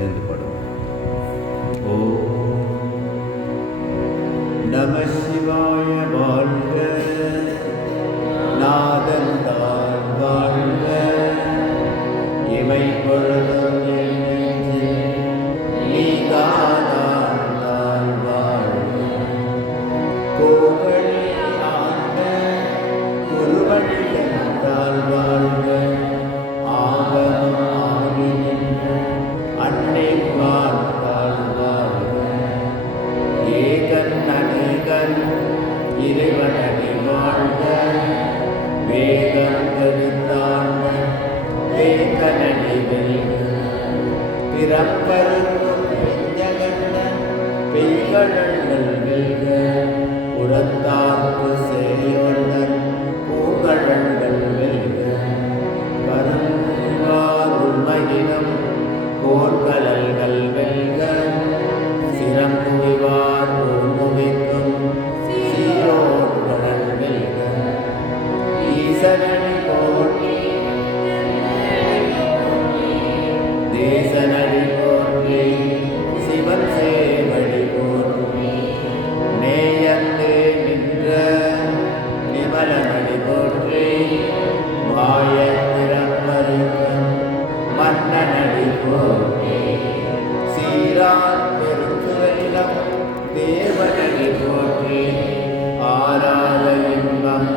சேர்ந்து பாடுவோம். ஓ நம சிவாய வாழ்க, நாதன் தான் வாழ்க, இமை பொழுதும் நீதாதான் தான் வாழ்க, கோவழி ஆண்ட குருவழி என்றால் வாழ்க, ஆகமம் ஆகி நின்ற அன்னை வாழ்ந்தால் வாழ்க, ஏகன் அநேகன் இறைவனடி வாழ்க, வேகம் கழித்தாண்ட வேதனடி வெல்க, பிறப்பருக்கும் பெஞ்சகண்ட பெய்கழல்கள் வெல்க, புறத்தார்க்கு சேயோர்தன் பூங்கழல்கள் வெல்க, கருவார் உண்மையினம் போர்கழல்கள் வெல்க, சிறம்புவிவார் பூமுவிக்கும் சீரோர்கள் வெல்க, ஈசனடி போற்றி தேசனடி போற்றி சிவன் சேவடி போற்றி, நேயந்தே நின்ற நிமலனடி போற்றி, மாயத்திறப்பருக்கும் மன்னனடி போற்றி, சீரார் பெருந்துரையிலம் தேவனடி போற்றி, ஆராத இன்பம்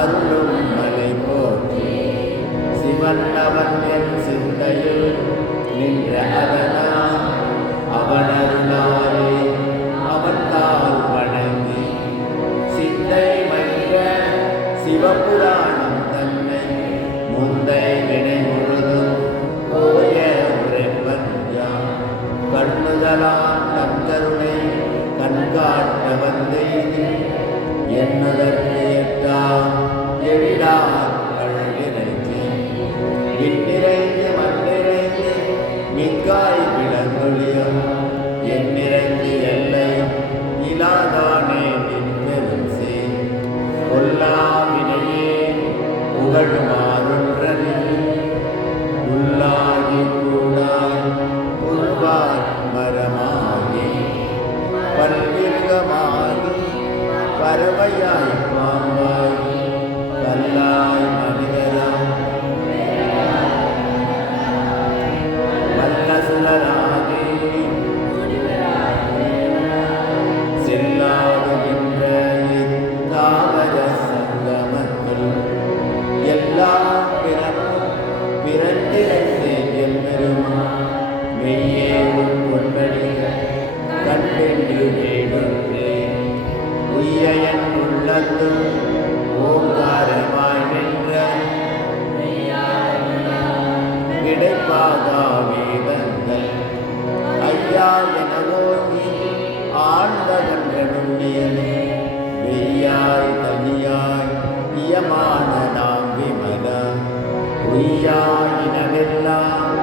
அருளும் மலை போற்றி, சிவன் அவன் என் சிந்தையில் நின்ற அதனா, அவன் அருளாலே அவன் தாள் வணங்கி, சிந்தை மன்ற சிவபுராணம் தன்னை முந்தை வினை முழுதும் போய பிரபஞ்சம், கண்ணுதலான் தங்கருணை கண்காட்ட வந்தெய்தி, என்னதற்கு எட்டாம் எழிலார் கழிறைந்து, விண்ணிறைந்து மண்ணிறைந்து மிக்காய் விளங்கொழியும், எண்ணிறைந்து எல்லை இலாதானே நின் பெரும் சேர், கொல்லாவினையே புகழுமாறுன்றனில் உள்ளாகி கூடாய் உருவார் மரமாகி, பல்விருகமாகி பறவையாய் பாம்பாய் கல்லாய் மனிதராம் வல்லசுலராகி செல்லாடுகின்ற இத்தாவர சங்கமத்தில், எல்லா பிறப்பும் பிறந்திருந்து எம்பெருமான் மெய்யே உன் பொன்படி கண்டென்று வேடுன்றே, உய்யன் உள்ளத்தும் ஓங்காரமாய் நின்ற விடைப்பாகா வேதங்கள், ஐயா எனவோ நீ ஆண்டவன்ற நுண்ணியனே, வெய்யாய் தனியாய் இயமான நாம் விமல, உய்யாயினவெல்லாம்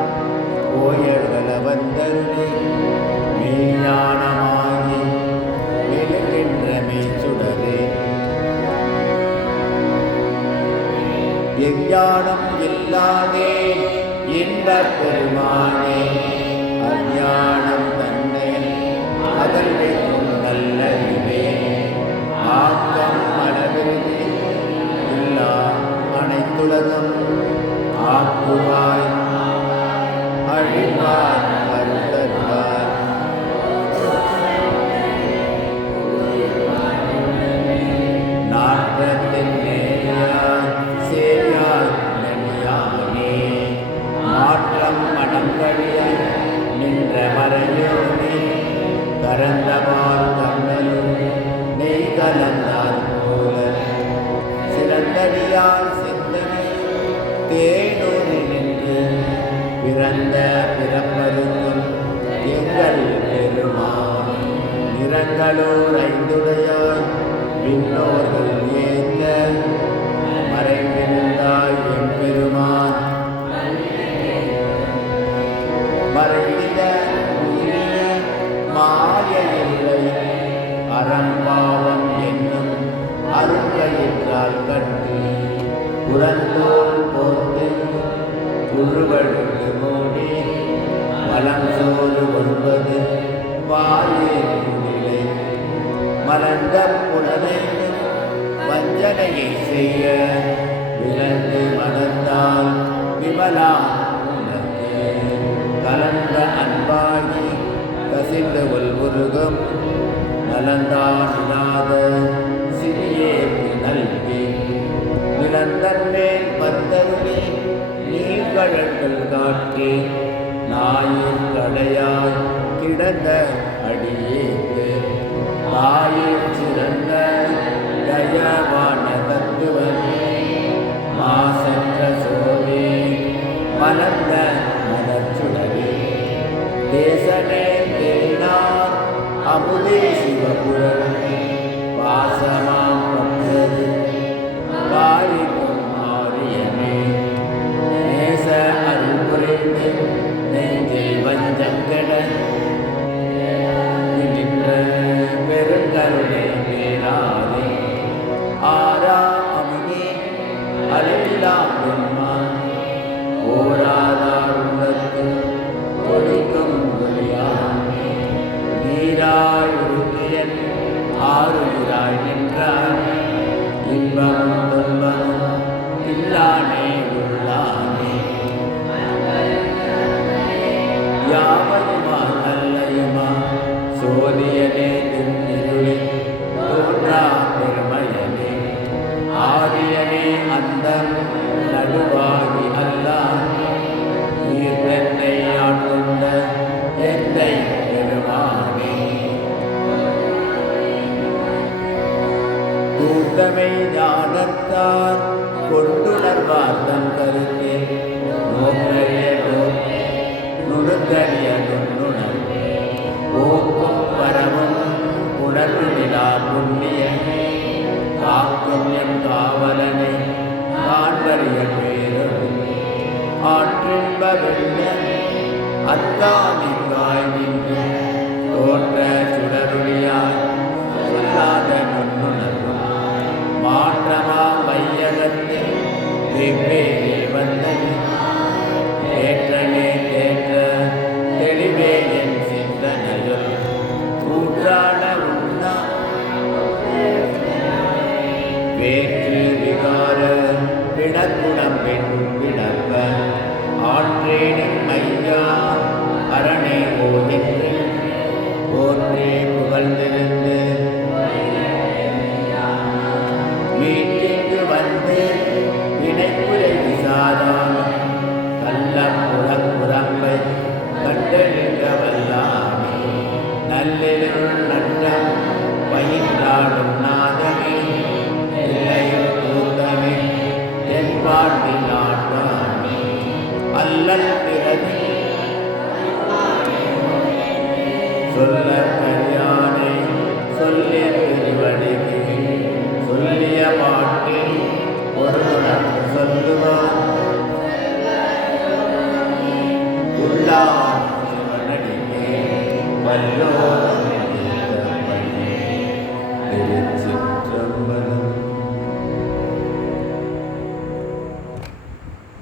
ஓயர்கள வந்தருளே, மெய்ஞானமாகி மெழுகின்ற மெய்ச்சுடரே, எஞ்ஞானம் இல்லாதே இன்பப் பெருமானே, அஞ்ஞானம் தன்னை அகல்வைக்கும் நல்லறிவே, ஆக்கம் அளவிற்கு இல்லா அனைத்துலகம் ஆக்குவாய் அழிவார் அருள்வார், நாற்றத்தின் நேயாய் சேயாய் நன்யானே, மாற்றம் மடங்கழிய நின்ற மறையோனே, கரந்தவால் கண்ணலும் நெய் கலந்தார் போல, சிறந்தடியார் சிந்தனை தேனூரி நின்று பிறந்த பிறப்பருக்கும் எங்கள் பெருமான், நிறங்களோர் ஐந்துடையாய் விண்ணோர்கள் ஏந்த மறைந்திருந்தாய் என் பெருமான், மறைந்த மாய இல்லை அறம்பாவம் என்னும் அருங்கயிற்றால் கட்டி, புறந்தோல் போர்த்து புழுவழுக்கு மூடி மலம் சோறு ஒன்பது வாயே நிலை மலர்ந்த புலனையும் வஞ்சனையை செய்ய விளந்து மணந்தால் விமலா உனக்கு கலந்த அன்பாகி கசிந்த உள்முருகம் நலந்தானிடாத சிறியேற்கு நல்கி நிலந்தன் மேல் வந்தருளே நீர்கழல்கள் காட்டி நாயின் கடையாய் கிடந்த அடியேக்கு தாயின் சிறந்த தயவான தத்துவன் மாசற்ற சோமே மலர்ந்த மலர்ச்சுடரே தேசனே தேனார் அமுதே சிவபுரன் வாசமாம் பட்டது பாரிக்கும் ஆரியமே நேச அருள் புரிந்து நெஞ்சில் வஞ்சங்கட நின்ற பெருங்கருணை பேராதே ஆரா அமுதே அழகிலா பெண்மான் ஓராதார் உள்ளத்து ஒழிக்கும் ஒளியாமே நீராய் உருகியன் ஆறுகிறாய் நின்றார் இன்பமும் துன்பமும் இல்லானே உள்ளானே யாவதுமா நல்லையுமா சோதியனே திருநெருளே தோன்றா பெருமையனே ஆதியனே அந்தம் நடுவாகி அல்லான் நீர்தென்னை ஆட்கொண்ட எந்தை பெருமானே கூட்டமை ஞானத்தார் கொண்டுணர்வார் தன் கருத்தே நோக்கரிய நுணுக்கரிய நுண்ணுணர் போக்கும் வரவும் உணர்விலா புண்ணிய காக்கும் எம் காவலனை காண்பறிய பேரொரு ஆற்றின்ப வெள்ள அத்தாமிக்காய் நின்று தோற்ற சுடருளியாய் சொல்லாத நுண்ணுணர்வும் மாற்றமா வையகத்தில் வெவ்வேறே வந்தது தேற்றமே தேற்ற தெளிவே என் சிந்தனையுள் கூற்றாட உண்ணா வேற்று விகார விடக்குடம் பெண் விடப்ப ஆற்றேனும் ஐயா அரணே ஓதென்று போற்றே புகழ்ந்திருந்து வீட்டிற்கு வந்து வினைப்புரை விசாரான் கள்ளப்புறப்புறம்பை கட்டெழுக்க வல்லாமே நல்லெருள் நட்டம் பயின்றாடும் நாதமே இல்லையில் கூத்தமே தென்பாட்டில் ஆட்டாமே அல்லல் பிறகு சொல்ல கல்யாணை சொல்லிய திருவடிக்கு சொல்லிய பாட்டில் ஒருவன் சொல்லுவான் உள்ளார் சிவனடியே வல்லோரம் திருச்சிற்றம்பலம்.